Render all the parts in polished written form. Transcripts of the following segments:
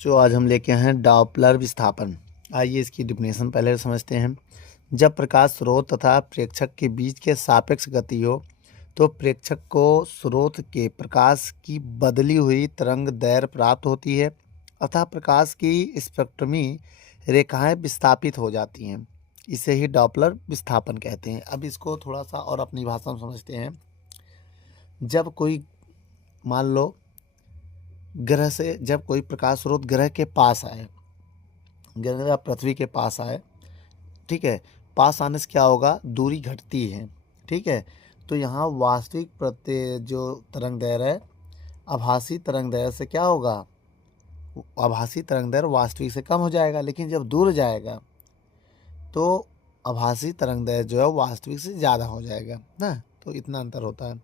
जो आज हम लेके आए हैं डॉपलर विस्थापन। आइए इसकी डिफिनेशन पहले समझते हैं। जब प्रकाश स्रोत तथा प्रेक्षक के बीच के सापेक्ष गति हो तो प्रेक्षक को स्रोत के प्रकाश की बदली हुई तरंग दैर्घ्य प्राप्त होती है अतः प्रकाश की स्पेक्ट्रमी रेखाएं विस्थापित हो जाती हैं। इसे ही डॉपलर विस्थापन कहते हैं। अब इसको थोड़ा सा और अपनी भाषा में समझते हैं। जब कोई मान लो ग्रह से जब कोई प्रकाश स्रोत ग्रह के पास आए, ग्रह या पृथ्वी के पास आए, ठीक है, पास आने से क्या होगा, दूरी घटती है। ठीक है, तो यहाँ वास्तविक प्रत्यय जो तरंग दैर्घ्य है आभासी तरंग दैर्घ्य से क्या होगा, आभासी तरंग दैर्घ्य वास्तविक से कम हो जाएगा। लेकिन जब दूर जाएगा तो आभासी तरंग दैर्घ्य जो है वास्तविक से ज़्यादा हो जाएगा ना। तो इतना अंतर होता है।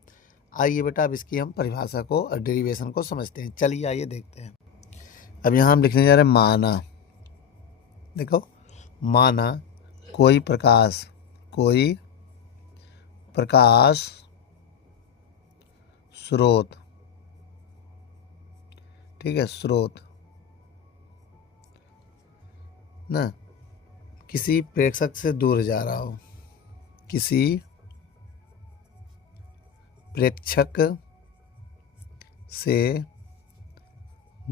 आइए बेटा अब इसकी हम परिभाषा को और डेरिवेशन को समझते हैं। चलिए आइए देखते हैं। अब यहाँ हम लिखने जा रहे हैं माना। देखो, माना कोई प्रकाश स्रोत, ठीक है, स्रोत ना किसी प्रेक्षक से दूर जा रहा हो, किसी प्रेक्षक से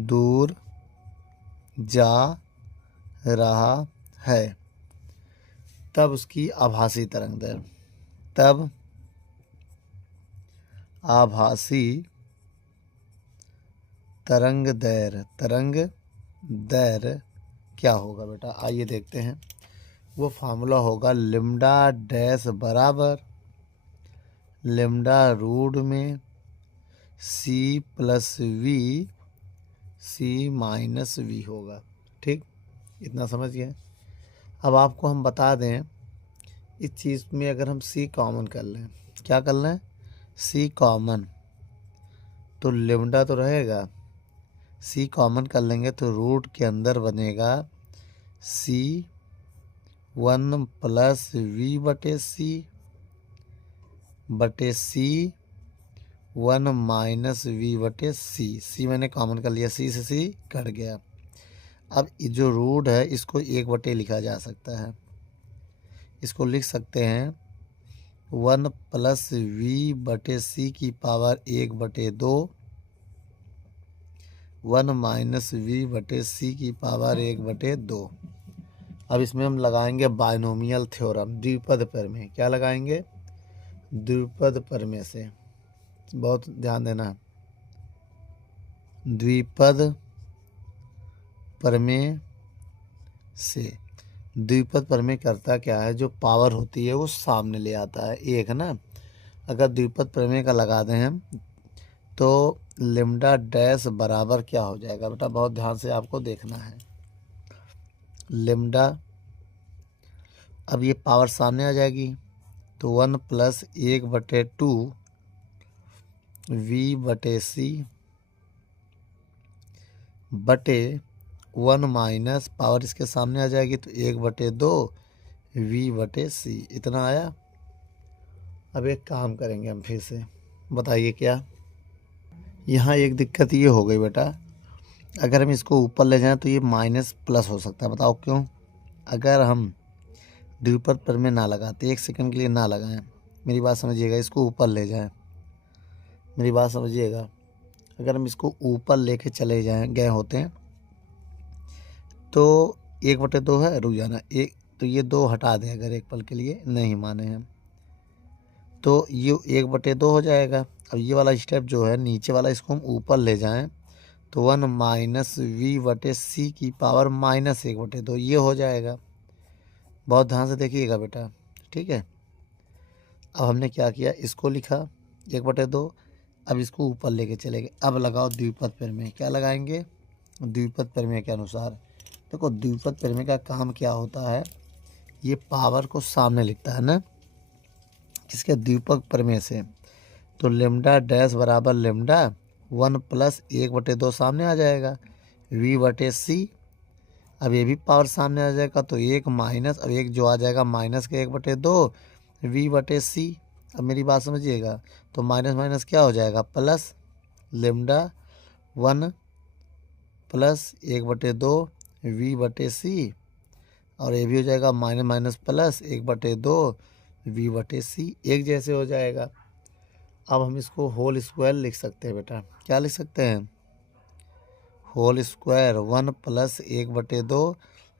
दूर जा रहा है तब उसकी आभासी तरंग दैर्घ्य, तब आभासी तरंग दैर्घ्य क्या होगा बेटा, आइए देखते हैं। वो फार्मूला होगा लिम्डा डैश बराबर लिम्डा रूट में C plus V C minus V होगा। ठीक, इतना समझ गए। अब आपको हम बता दें, इस चीज़ में अगर हम सी कॉमन कर लें, क्या कर लें, सी कॉमन, तो लिम्डा तो रहेगा, सी कॉमन कर लेंगे तो रूट के अंदर बनेगा सी 1 प्लस वी बटे सी 1 माइनस वी बटे सी। सी मैंने कॉमन कर लिया, सी से सी कट गया। अब जो रूट है इसको 1 बटे लिखा जा सकता है, इसको लिख सकते हैं 1 प्लस वी बटे सी की पावर 1/2 1 माइनस वी बटे सी की पावर 1/2। अब इसमें हम लगाएंगे बायनोमियल थ्योरम, द्विपद प्रमेय। क्या लगाएंगे, द्विपद प्रमेय से, बहुत ध्यान देना, द्विपद प्रमेय से। द्विपद प्रमेय करता क्या है, जो पावर होती है वो सामने ले आता है एक ना। अगर द्विपद प्रमेय का लगा दें हम तो लिम्डा डैश बराबर क्या हो जाएगा बेटा, बहुत ध्यान से आपको देखना है। लिम्डा, अब ये पावर सामने आ जाएगी तो 1 प्लस 1/2 वी बटे सी बटे 1 माइनस पावर इसके सामने आ जाएगी तो 1/2 वी बटे सी। इतना आया। अब एक काम करेंगे हम फिर से, बताइए क्या। यहाँ एक दिक्कत ये हो गई बेटा, अगर हम इसको ऊपर ले जाएं तो ये माइनस प्लस हो सकता है। बताओ क्यों। अगर हम द्विपद प्रमेय ना लगाते, 1 सेकंड के लिए ना लगाएं, मेरी बात समझिएगा, इसको ऊपर ले जाएं, मेरी बात समझिएगा। अगर हम इसको ऊपर लेके चले गए होते हैं तो 1/2 है, रुक जाना, एक तो ये 2 हटा दें, अगर एक पल के लिए नहीं माने हम तो ये 1/2 हो जाएगा। अब ये वाला स्टेप जो है नीचे वाला, इसको हम ऊपर ले जाएं तो 1 माइनस वी बटे सी की पावर -1/2 ये हो जाएगा। बहुत ध्यान से देखिएगा बेटा, ठीक है। अब हमने क्या किया, इसको लिखा 1/2, अब इसको ऊपर लेके चले गए। अब लगाओ द्विपद प्रमेय। क्या लगाएंगे, द्विपद प्रमेय के अनुसार। देखो द्विपद प्रमेय का काम क्या होता है, ये पावर को सामने लिखता है ना, किसके, द्विपद प्रमेय से। तो लिम्डा डैश बराबर लिम्डा 1 प्लस 1/2 सामने आ जाएगा वी बटे सी। अब ये भी पावर सामने आ जाएगा तो 1 माइनस, अब एक जो आ जाएगा माइनस के 1/2 वी बटे सी। अब मेरी बात समझिएगा, तो माइनस माइनस क्या हो जाएगा, प्लस लिम्डा 1 प्लस 1/2 वी बटे सी, और ये भी हो जाएगा माइनस माइनस प्लस 1/2 वी बटे सी, एक जैसे हो जाएगा। अब हम इसको होल स्क्वायर लिख सकते हैं बेटा। क्या लिख सकते हैं? होल स्क्वायर 1 प्लस 1/2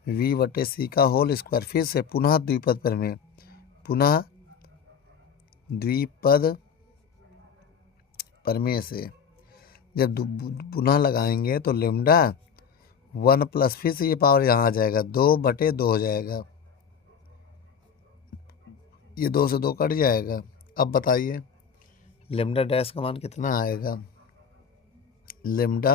वी बटे सी का होल स्क्वायर। फिर से पुनः द्विपद प्रमेय, पुनः द्विपद प्रमेय से जब पुनः लगाएंगे तो लेमडा 1 प्लस, फिर से ये पावर यहाँ आ जाएगा, 2/2 हो जाएगा, ये 2 से 2 कट जाएगा। अब बताइए लेमडा डैश का मान कितना आएगा? लेमडा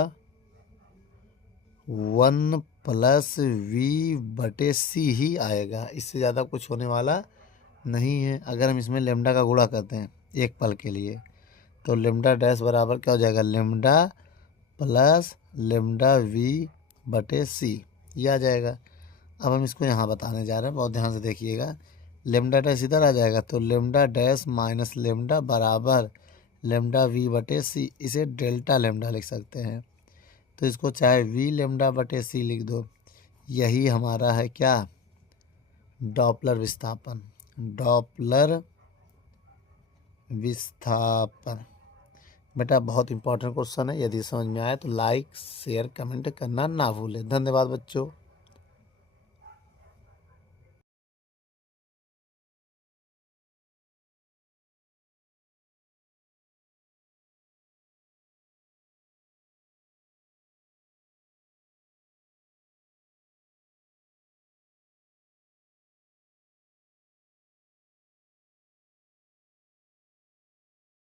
1 प्लस वी बटे सी ही आएगा, इससे ज़्यादा कुछ होने वाला नहीं है। अगर हम इसमें लेमडा का गुणा करते हैं एक पल के लिए तो लेमडा डैश बराबर क्या हो जाएगा? लेमडा प्लस लेमडा वी बटे सी, ये आ जाएगा। अब हम इसको यहाँ बताने जा रहे हैं, बहुत ध्यान से देखिएगा। लेमडा डैश इधर आ जाएगा तो लेमडा डैश माइनस लेमडा बराबर लेमडा वी बटे सी, इसे डेल्टा लेमडा लिख सकते हैं। तो इसको चाहे वी लेमडा बटे सी लिख दो, यही हमारा है क्या? डॉपलर विस्थापन। डॉपलर विस्थापन बेटा बहुत इंपॉर्टेंट क्वेश्चन है। यदि समझ में आए तो लाइक शेयर कमेंट करना ना भूलें। धन्यवाद बच्चों।